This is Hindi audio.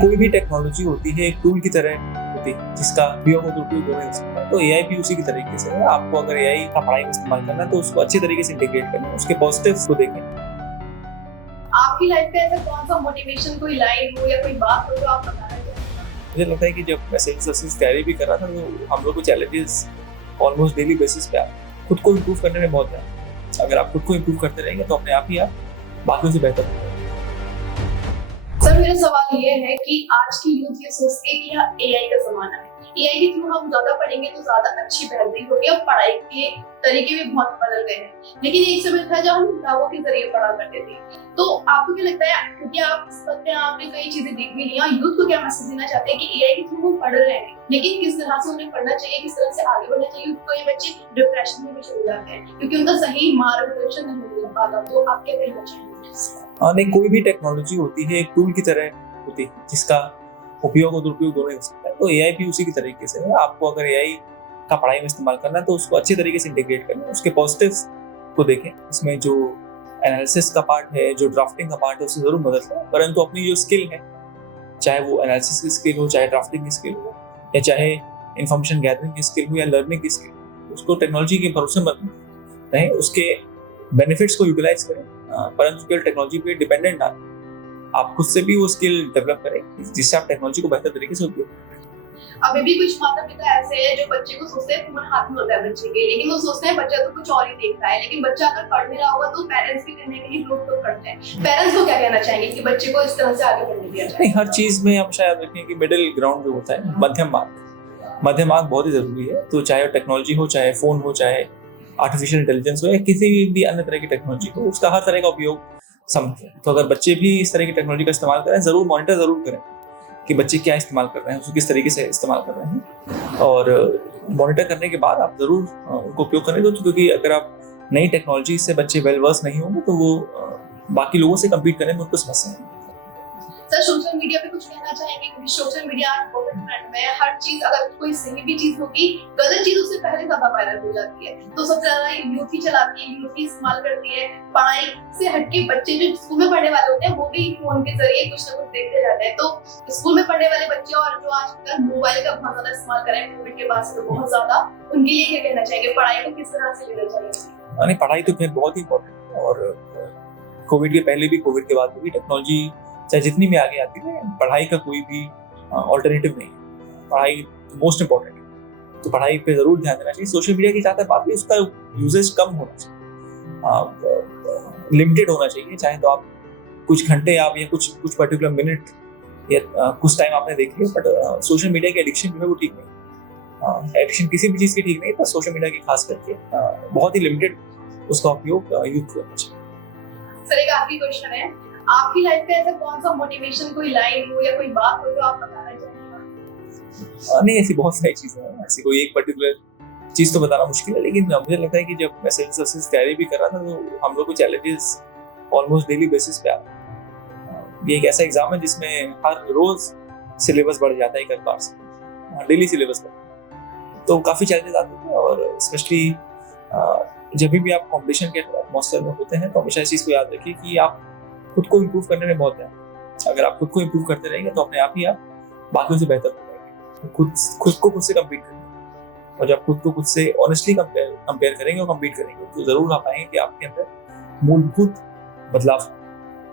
कोई भी टेक्नोलॉजी होती है एक टूल की तरह होती है जिसका उपयोग और दुरुपयोग दोनों हो सकता है। तो एआई भी उसी की तरीके से है। आपको अगर एआई का पढ़ाई में इस्तेमाल करना है तो उसको अच्छी तरीके से इंटीग्रेट करना है, उसके पॉजिटिव्स को देखें। आपकी लाइफ का ऐसा कौन सा मोटिवेशन कोई लाइन हो या कोई बात हो जो आप बताना चाहेंगे? मुझे लगता है कि जब मैं सिविल सर्विसेज तैयारी भी कर रहा था तो हम लोग को चैलेंजेस ऑलमोस्ट डेली बेसिस पे आते हैं। खुद को इम्प्रूव करने में बहुत है। अगर आप खुद को इम्प्रूव करते रहेंगे तो अपने आप ही आप बाकियों से बेहतर होंगे। सर, मेरा सवाल ये है कि आज की यूथ ये सोचती है कि यह एआई का जमाना है, एआई के थ्रू हम ज्यादा पढ़ेंगे तो ज्यादा अच्छी बेहतरी होगी और पढ़ाई के तरीके भी बहुत बदल गए हैं। लेकिन एक समय था जब हम किताबों के जरिए पढ़ा करते थे। तो आपको क्या लगता है, क्योंकि आप इस वक्त पे आपने कई चीजें देख भी ली हैं, यूथ को क्या मैसेज देना चाहते हैं कि एआई के थ्रू हम पढ़ रहे हैं, लेकिन किस तरह से उन्हें पढ़ना चाहिए, किस तरह से आगे बढ़ना चाहिए? तो ये बच्चे डिप्रेशन में भी चले जाते हैं क्योंकि उनका सही मार्गदर्शन नहीं मिल पाता। तो आप क्या कहना चाहेंगे? नहीं, कोई भी टेक्नोलॉजी होती है एक टूल की तरह होती है जिसका उपयोग और दुरुपयोग दोनों हो सकता है। तो एआई भी उसी की तरीके से है। आपको अगर एआई का पढ़ाई में इस्तेमाल करना है तो उसको अच्छी तरीके से इंटीग्रेट करना है, उसके पॉजिटिव्स को देखें। इसमें जो एनालिसिस का पार्ट है, जो ड्राफ्टिंग का पार्ट है, उससे जरूर मदद करें, परंतु अपनी जो स्किल है, चाहे वो एनालिसिस की स्किल हो, चाहे ड्राफ्टिंग की स्किल हो, या चाहे इन्फॉर्मेशन गैदरिंग की स्किल हो या लर्निंग की स्किल हो, उसको टेक्नोलॉजी के भरोसे मत रहें, उसके बेनिफिट्स को यूटिलाइज करें, परंतु केवल टेक्नोलॉजी पे डिपेंडेंट ना। आप खुद से भी वो स्किल डेवलप करें जिससे आप टेक्नोलॉजी को बेहतर तरीके से उपयोग करें। अभी भी कुछ माता पिता ऐसे हैं जो बच्चे को सोचते हैं फोन हाथ में होता है बच्चे के, लेकिन वो सोचते हैं बच्चा तो कुछ और ही देख रहा है। लेकिन बच्चा अगर पढ़ नहीं रहा होगा तो पेरेंट्स भी करने के लिए रोक टोक करते हैं। पेरेंट्स को क्या कहना चाहेंगे कि बच्चे को इस तरह से आगे बढ़ने दिया जाए? नहीं, हर चीज में हम शायद देखें कि मिडिल ग्राउंड जो होता है, मध्यम मार्ग बहुत ही जरूरी है। तो चाहे टेक्नोलॉजी हो, चाहे फोन हो, चाहे आर्टिफिशियल इंटेलिजेंस हो या किसी भी अन्य तरह की टेक्नोलॉजी हो, उसका हर तरह का उपयोग समझें। तो अगर बच्चे भी इस तरह की टेक्नोलॉजी का इस्तेमाल करें, जरूर मॉनिटर जरूर करें कि बच्चे क्या इस्तेमाल कर रहे हैं, उसको किस तरीके से इस्तेमाल कर रहे हैं, और मॉनिटर करने के बाद आप जरूर उनको उपयोग करें। तो क्योंकि अगर आप नई टेक्नोलॉजी से बच्चे वेल वर्स नहीं होंगे तो वो बाकी लोगों से कम्पीट करने में उनको समस्या है। सर, सोशल मीडिया पे कुछ कहना चाहेंगे? क्योंकि सोशल मीडिया आज बहुत ट्रेंड में है। हर चीज, अगर कोई सही भी चीज होगी, गलत चीज उससे पहले ज्यादा वायरल हो जाती है। तो सबसे ज्यादा यूथ ही चलाती है, यूथ ही इस्तेमाल करती है। पढ़ाई से हटके बच्चे जो स्कूल में पढ़ने वाले होते हैं वो भी फोन के जरिए कुछ ना कुछ देखते रहते हैं। तो स्कूल में पढ़ने वाले बच्चे और जो आजकल मोबाइल का बहुत ज्यादा इस्तेमाल कर रहे हैं कोविड के बाद से, तो बहुत ज्यादा, उनके लिए क्या कहना चाहेंगे? पढ़ाई को किस तरह से लेना चाहिए? पढ़ाई तो फिर बहुत ही इंपॉर्टेंट है, और कोविड के पहले भी, कोविड के बाद भी टेक्नोलॉजी चाहे जितनी भी आगे आती है, पढ़ाई का कोई भी ऑल्टरनेटिव नहीं है। पढ़ाई मोस्ट इंपॉर्टेंट है, तो पढ़ाई पे जरूर ध्यान देना चाहिए। सोशल मीडिया की जहाँ तक बात है, उसका यूजेज कम होना चाहिए, लिमिटेड होना चाहिए। चाहे तो आप कुछ घंटे आप या कुछ पर्टिकुलर मिनट या कुछ टाइम आपने देख लिया, बट सोशल मीडिया की एडिक्शन जो है वो ठीक नहीं। एडिक्शन किसी भी चीज़ की ठीक नहीं, पर सोशल मीडिया की खास करके बहुत ही लिमिटेड उसका उपयोग यूथ करना चाहिए। सर, एक आखिरी क्वेश्चन है, आपकी लाइफ का ऐसा कौन सा मोटिवेशन कोई लाइन हो या कोई बात हो जो आप बताना चाहेंगे? नहीं, ऐसी बहुत सारी चीजें हैं, ऐसी कोई एक पर्टिकुलर चीज तो बताना मुश्किल है। लेकिन मुझे लगता है कि जब मैं सिविल सर्विसेज तैयारी भी कर रहा था तो हम लोग को चैलेंजेस ऑलमोस्ट डेली बेसिस पे आते हैं। ये एक ऐसा एग्जाम है जिसमें हर रोज सिलेबस बढ़ जाता है एक बार से, डेली सिलेबस बढ़, तो काफी चैलेंजेस आते थे। और स्पेशली जब भी आप कॉम्पिटिशन के एटमॉस्फेयर में होते हैं तो हमेशा इस चीज को याद रखिए कि आप खुद को इम्प्रूव करने में बहुत है। अगर आप खुद को इम्प्रूव करते रहेंगे तो अपने आप ही आप बाकियों से बेहतर हो जाएंगे। खुद को खुद से कम्पीट करेंगे, और जब खुद को खुद से ऑनेस्टली कंपेयर करेंगे और कम्पीट करेंगे तो जरूर आप पाएंगे कि आपके अंदर मूलभूत बदलाव